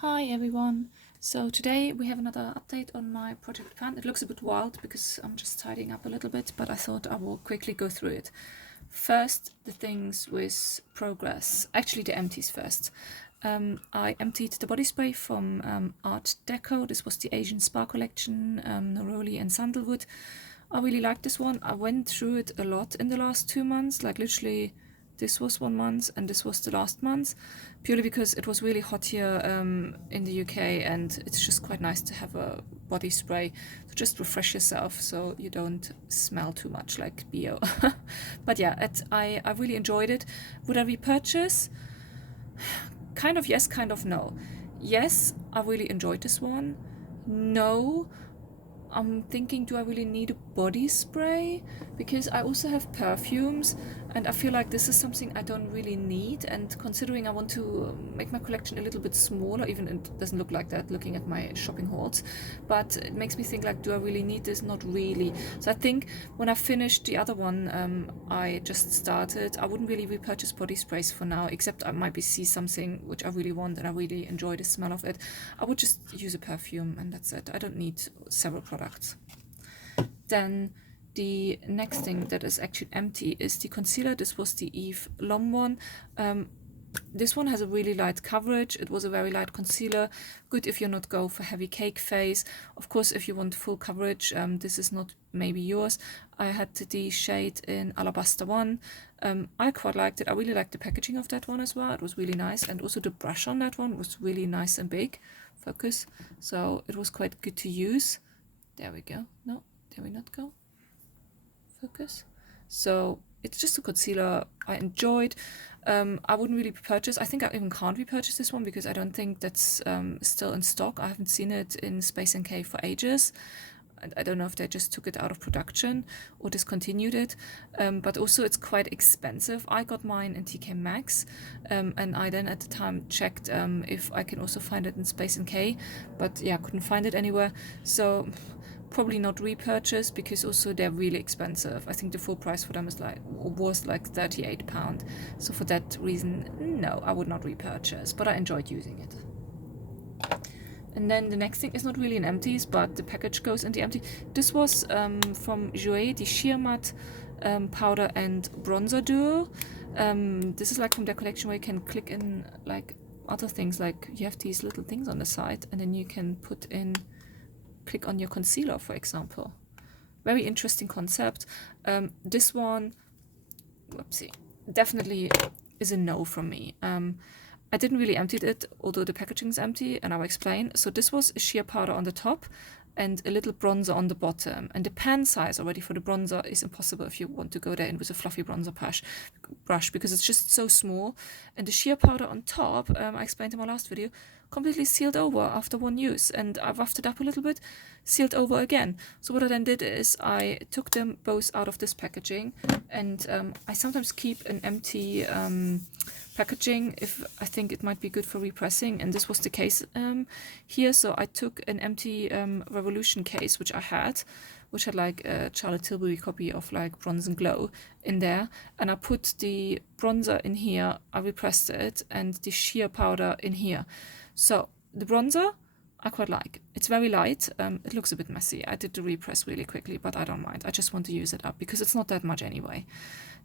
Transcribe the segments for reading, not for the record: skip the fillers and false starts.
Hi everyone. So today we have another update on my project pan. It looks a bit wild because I'm just tidying up a little bit, but I thought I will quickly go through it. First, the things with progress. Actually, the empties first. I emptied the body spray from Art Deco. This was the Asian Spa collection, Neroli and Sandalwood. I really liked this one. I went through it a lot in the last 2 months, like literally this was 1 month and this was the last month, purely because it was really hot here in the UK, and it's just quite nice to have a body spray to just refresh yourself so you don't smell too much like BO. But yeah, I really enjoyed it. Would I repurchase? Kind of yes, kind of no. Yes, I really enjoyed this one. No, I'm thinking, do I really need a body spray? Because I also have perfumes, and I feel like this is something I don't really need. And considering I want to make my collection a little bit smaller, even it doesn't look like that looking at my shopping hauls, but it makes me think like, do I really need this? Not really. So I think when I finished the other one, I just started. I wouldn't really repurchase body sprays for now, except I might see something which I really want and I really enjoy the smell of it. I would just use a perfume and that's it. I don't need several products. Then the next thing that is actually empty is the concealer. This was the Eve Lom one. This one has a really light coverage. It was a very light concealer. Good if you're not go for heavy cake face. Of course, if you want full coverage, this is not maybe yours. I had the shade in Alabaster 1. I quite liked it. I really liked the packaging of that one as well. It was really nice. And also the brush on that one was really nice and big. Focus. So it was quite good to use. There we go. No, did we not go? Focus. So it's just a concealer I enjoyed. I wouldn't really purchase. I think I even can't repurchase this one because I don't think that's still in stock. I haven't seen it in Space NK for ages. I don't know if they just took it out of production or discontinued it, but also it's quite expensive. I got mine in TK Maxx, and I then at the time checked if I can also find it in Space NK, but yeah, couldn't find it anywhere. So probably not repurchase because also they're really expensive. I think the full price for them was like £38. So for that reason, no, I would not repurchase, but I enjoyed using it. And then the next thing is not really an empties, but the package goes in the empty. This was from Jouer, the Sheer Matte powder and bronzer duo. This is like from their collection where you can click in like other things, like you have these little things on the side and then you can click on your concealer, for example. Very interesting concept. This one, whoopsie, definitely is a no from me. I didn't really empty it, although the packaging is empty, and I'll explain. So this was a sheer powder on the top and a little bronzer on the bottom. And the pan size already for the bronzer is impossible if you want to go there in with a fluffy bronzer brush because it's just so small. And the sheer powder on top, I explained in my last video, completely sealed over after one use. And I roughed it up a little bit, sealed over again. So what I then did is I took them both out of this packaging, and I sometimes keep an empty packaging if I think it might be good for repressing, and this was the case here. So I took an empty Revolution case which had like a Charlotte Tilbury copy of like Bronze and Glow in there, and I put the bronzer in here, I repressed it, and the sheer powder in here. So the bronzer I quite like. It's very light. It looks a bit messy. I did the repress really quickly, but I don't mind. I just want to use it up because it's not that much anyway.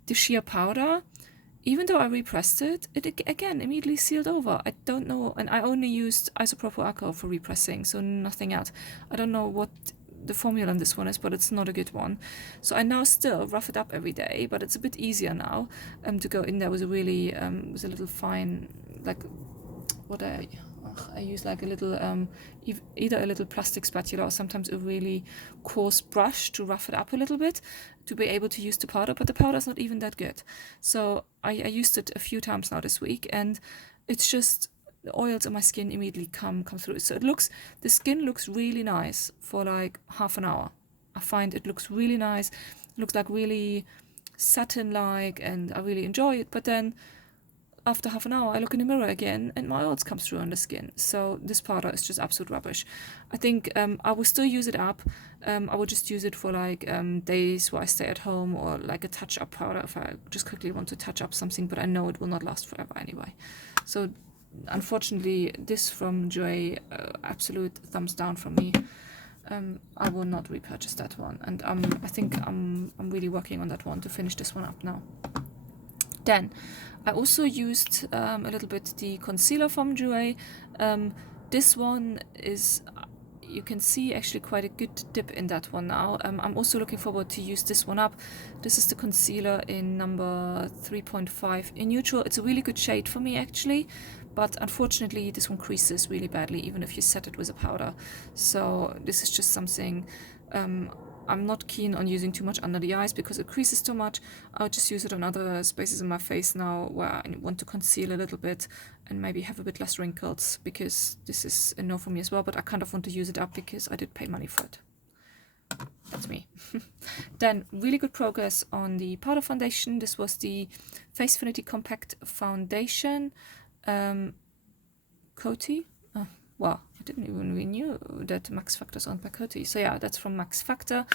The sheer powder, even though I repressed it, it again immediately sealed over. I don't know, and I only used isopropyl alcohol for repressing, so nothing else. I don't know what the formula on this one is, but it's not a good one. So I now still rough it up every day, but it's a bit easier now to go in there with a really with a little fine, like what I use like a little either a little plastic spatula or sometimes a really coarse brush to rough it up a little bit to be able to use the powder, but the powder is not even that good. So I used it a few times now this week, and it's just the oils on my skin immediately come through. So the skin looks really nice for like half an hour. I find it looks really nice. It looks like really satin-like, and I really enjoy it. But then after half an hour, I look in the mirror again and my oils come through on the skin. So this powder is just absolute rubbish. I think I will still use it up. I will just use it for like days where I stay at home, or like a touch-up powder if I just quickly want to touch up something, but I know it will not last forever anyway. So unfortunately, this from Joy, absolute thumbs down from me. I will not repurchase that one, and I think I'm really working on that one to finish this one up now. Then I also used a little bit the concealer from Jouer. This one is, you can see actually quite a good dip in that one now. I'm also looking forward to use this one up. This is the concealer in number 3.5 in neutral. It's a really good shade for me actually, but unfortunately this one creases really badly even if you set it with a powder. So this is just something I'm not keen on using too much under the eyes because it creases too much. I'll just use it on other spaces in my face now where I want to conceal a little bit and maybe have a bit less wrinkles, because this is a no for me as well, but I kind of want to use it up because I did pay money for it. That's me. Then really good progress on the powder foundation. This was the Face Finity Compact Foundation. Coty. Wow, I didn't even knew that Max Factor's owned by Coty. So yeah, that's from Max Factor.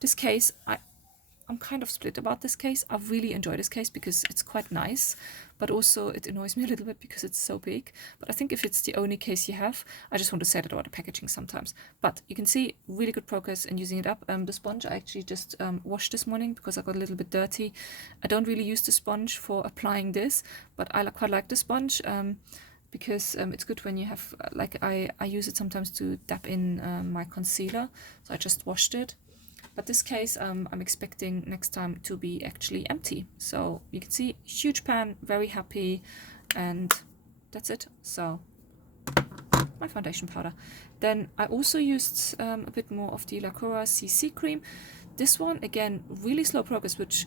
This case, I'm kind of split about this case. I really enjoy this case because it's quite nice, but also it annoys me a little bit because it's so big. But I think if it's the only case you have, I just want to say that about the packaging sometimes. But you can see really good progress in using it up. The sponge I actually just washed this morning because I got a little bit dirty. I don't really use the sponge for applying this, but I quite like the sponge. Because it's good when you have, like I use it sometimes to dab in my concealer, so I just washed it. But this case I'm expecting next time to be actually empty. So you can see, huge pan, very happy, and that's it. So my foundation powder. Then I also used a bit more of the Lacura CC cream. This one, again, really slow progress, which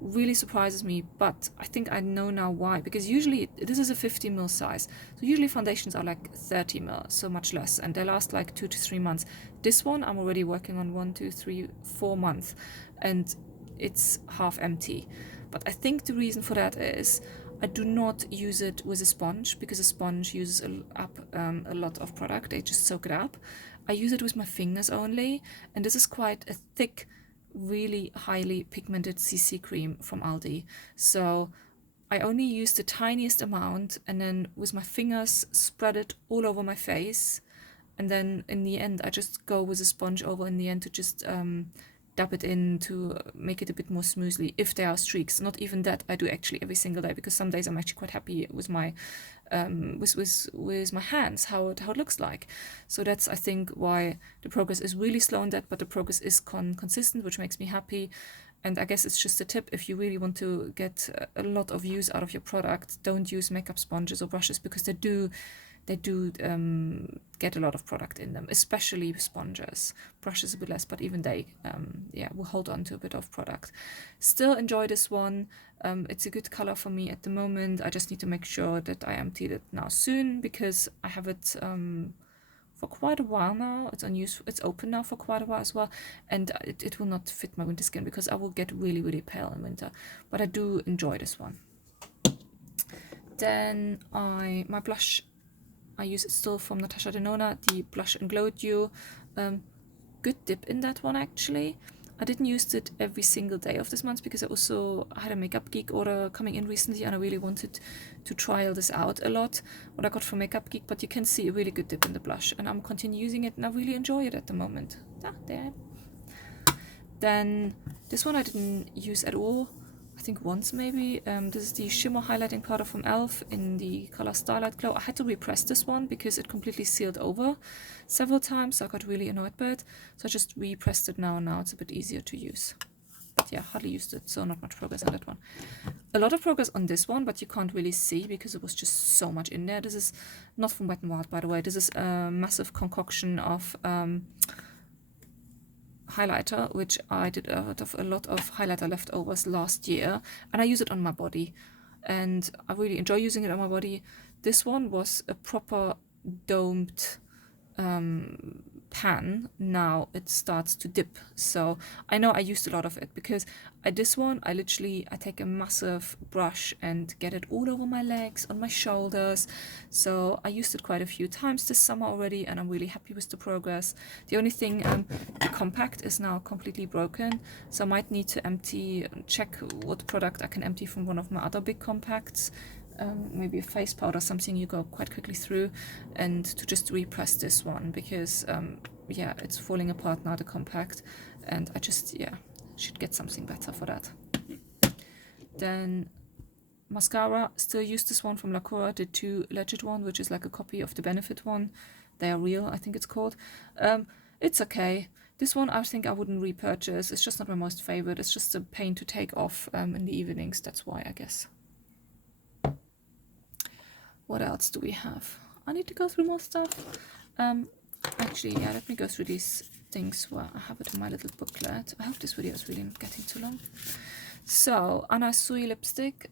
really surprises me, but I think I know now why, because usually this is a 50 ml size, so usually foundations are like 30 ml, so much less, and they last like 2 to 3 months. This one I'm already working on 1, 2, 3, 4 months, and it's half empty. But I think the reason for that is I do not use it with a sponge, because a sponge uses up a lot of product. They just soak it up. I use it with my fingers only, and this is quite a thick, really highly pigmented CC cream from Aldi. So I only use the tiniest amount and then with my fingers spread it all over my face, and then in the end I just go with a sponge over in the end to just dab it in to make it a bit more smoothly if there are streaks. Not even that I do actually every single day, because some days I'm actually quite happy with my with my hands, how it looks like. So that's, I think, why the progress is really slow in that, but the progress is consistent, which makes me happy. And I guess it's just a tip: if you really want to get a lot of use out of your product, don't use makeup sponges or brushes, because they do get a lot of product in them, especially sponges. Brushes a bit less, but even they will hold on to a bit of product. Still enjoy this one. It's a good color for me at the moment. I just need to make sure that I empty it now soon, because I have it for quite a while now. It's unused. It's open now for quite a while as well, and it will not fit my winter skin because I will get really, really pale in winter. But I do enjoy this one. Then my blush, I use it still from Natasha Denona, the Blush and Glow Duo. Good dip in that one actually. I didn't use it every single day of this month because I also had a Makeup Geek order coming in recently, and I really wanted to trial this out a lot, what I got from Makeup Geek. But you can see a really good dip in the blush, and I'm continuing using it, and I really enjoy it at the moment. There. Then this one I didn't use at all. I think once maybe. This is the Shimmer Highlighting Powder from e.l.f. in the color Starlight Glow. I had to repress this one because it completely sealed over several times, so I got really annoyed by it. So I just repressed it now, and now it's a bit easier to use. But yeah, hardly used it, so not much progress on that one. A lot of progress on this one, but you can't really see because it was just so much in there. This is not from Wet n Wild, by the way. This is a massive concoction of highlighter, which I did out of a lot of highlighter leftovers last year, and I use it on my body, and I really enjoy using it on my body. This one was a proper domed pan. Now it starts to dip, so I know I used a lot of it, because this one I take a massive brush and get it all over my legs, on my shoulders. So I used it quite a few times this summer already, and I'm really happy with the progress. The only thing, the compact is now completely broken, so I might need to check what product I can empty from one of my other big compacts. maybe a face powder, something you go quite quickly through, and to just repress this one because yeah, it's falling apart now, the compact, and I just, yeah, should get something better for that. Then mascara, still use this one from Lacura, the 2 Legit one, which is like a copy of the Benefit one. They are real, I think it's called. It's okay. This one I think I wouldn't repurchase. It's just not my most favorite. It's just a pain to take off in the evenings. That's why, I guess. What else do we have? I need to go through more stuff. Actually, yeah, let me go through these things where I have it in my little booklet. I hope this video is really not getting too long. So, Anna Sui lipstick.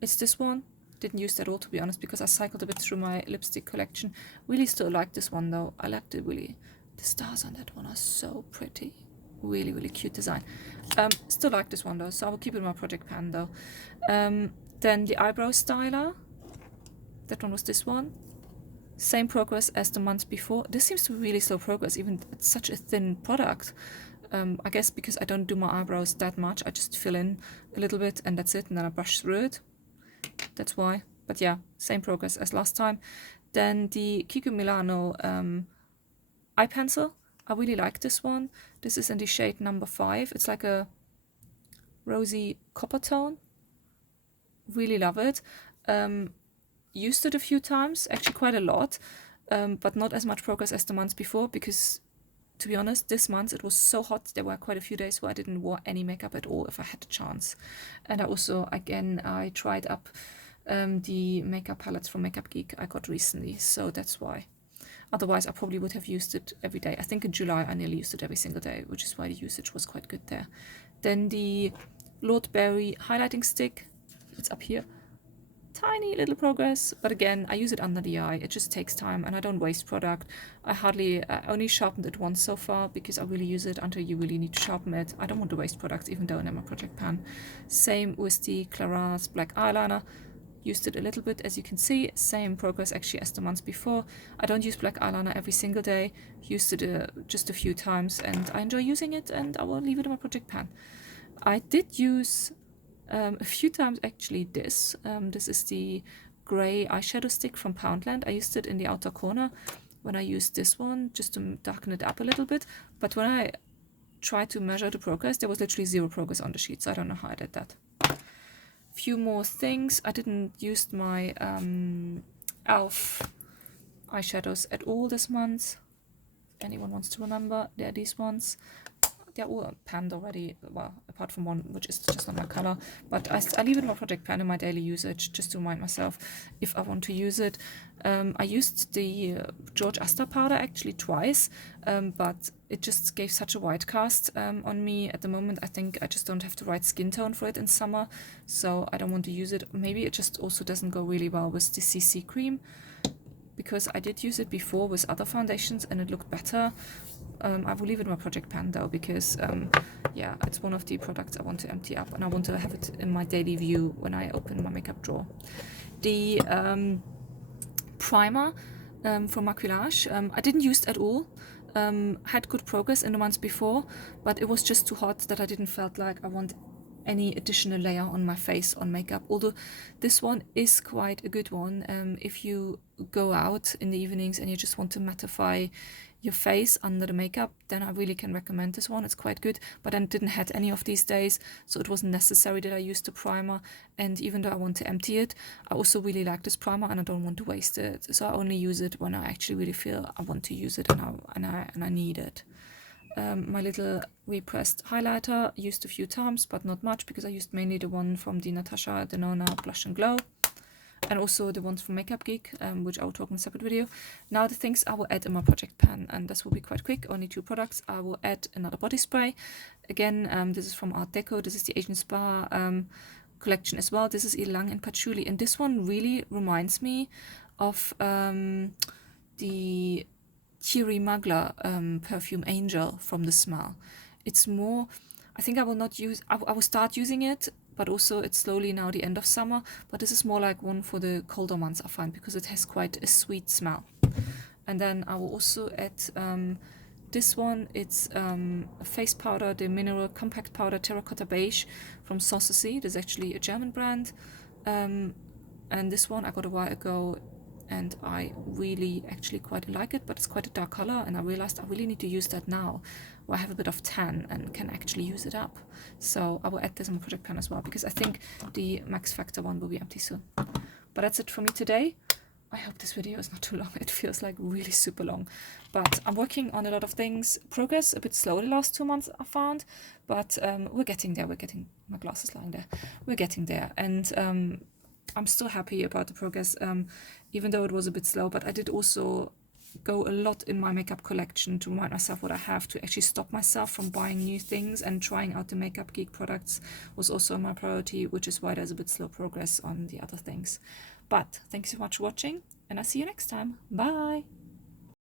It's this one. Didn't use that at all, to be honest, because I cycled a bit through my lipstick collection. Really still like this one, though. I like the stars on that one are so pretty. Really, really cute design. Still like this one, though, so I will keep it in my project pan, though. Then the eyebrow styler. That one was this one. Same progress as the month before. This seems to be really slow progress, even it's such a thin product. I guess because I don't do my eyebrows that much, I just fill in a little bit and that's it, and then I brush through it. That's why. But yeah, same progress as last time. Then the Kiko Milano eye pencil. I really like this one. This is in the shade number 5. It's like a rosy copper tone. Really love it. Used it a few times, actually quite a lot, but not as much progress as the months before because, to be honest, this month it was so hot. There were quite a few days where I didn't wear any makeup at all if I had the chance. And I also, again, I tried up the makeup palettes from Makeup Geek I got recently, so that's why. Otherwise, I probably would have used it every day. I think in July I nearly used it every single day, which is why the usage was quite good there. Then the Lord Berry highlighting stick. It's up here. Tiny little progress, but again, I use it under the eye. It just takes time and I don't waste product. I only sharpened it once so far because I really use it until you really need to sharpen it. I don't want to waste product even though I'm in my project pan. Same with the Clarins black eyeliner. Used it a little bit, as you can see. Same progress actually as the months before. I don't use black eyeliner every single day. Used it just a few times and I enjoy using it, and I will leave it in my project pan. I did use a few times actually this. This is the grey eyeshadow stick from Poundland. I used it in the outer corner when I used this one just to darken it up a little bit. But when I tried to measure the progress, there was literally 0 progress on the sheet, so I don't know how I did that. Few more things. I didn't use my e.l.f. eyeshadows at all this month. If anyone wants to remember, they're these ones. They're all panned already, well, apart from one, which is just not my color. But I leave it in my project pan in my daily usage, just to remind myself if I want to use it. I used the George Astor powder actually twice, but it just gave such a white cast on me at the moment. I think I just don't have the right skin tone for it in summer, so I don't want to use it. Maybe it just also doesn't go really well with the CC cream, because I did use it before with other foundations and it looked better. I will leave it in my project pan though, because yeah, it's one of the products I want to empty up and I want to have it in my daily view when I open my makeup drawer. The primer from Maquillage, I didn't use it at all. Had good progress in the months before, but it was just too hot that I didn't felt like I want any additional layer on my face on makeup, although this one is quite a good one if you go out in the evenings and you just want to mattify your face under the makeup, then I really can recommend this one. It's quite good, but I didn't have any of these days, so it wasn't necessary that I used the primer. And even though I want to empty it, I also really like this primer and I don't want to waste it, so I only use it when I actually really feel I want to use it and I need it. My little repressed highlighter, used a few times, but not much, because I used mainly the one from the Natasha Denona Blush and Glow, and also the ones from Makeup Geek, which I will talk in a separate video. Now the things I will add in my project pan, and this will be quite quick, only 2 products. I will add another body spray. Again, this is from Art Deco. This is the Asian Spa collection as well. This is Ylang and Patchouli, and this one really reminds me of the Thierry Mugler perfume Angel from the smell. It's more, I think I will not use, I will start using it, but also it's slowly now the end of summer, but this is more like one for the colder months, I find, because it has quite a sweet smell. And then I will also add this one. It's a face powder, the Mineral Compact Powder Terracotta Beige from Sanssouci. This is actually a German brand. And this one I got a while ago, and I really actually quite like it, but it's quite a dark color, and I realized I really need to use that now where I have a bit of tan and can actually use it up. So I will add this on my project pan as well, because I think the Max Factor one will be empty soon. But that's it for me today. I hope this video is not too long. It feels like really super long, but I'm working on a lot of things. Progress a bit slow the last 2 months, I found, but we're getting there. We're getting, my glasses lying there. We're getting there, and I'm still happy about the progress, even though it was a bit slow. But I did also go a lot in my makeup collection to remind myself what I have, to actually stop myself from buying new things, and trying out the Makeup Geek products was also my priority, which is why there's a bit slow progress on the other things. But thanks so much for watching, and I'll see you next time. Bye!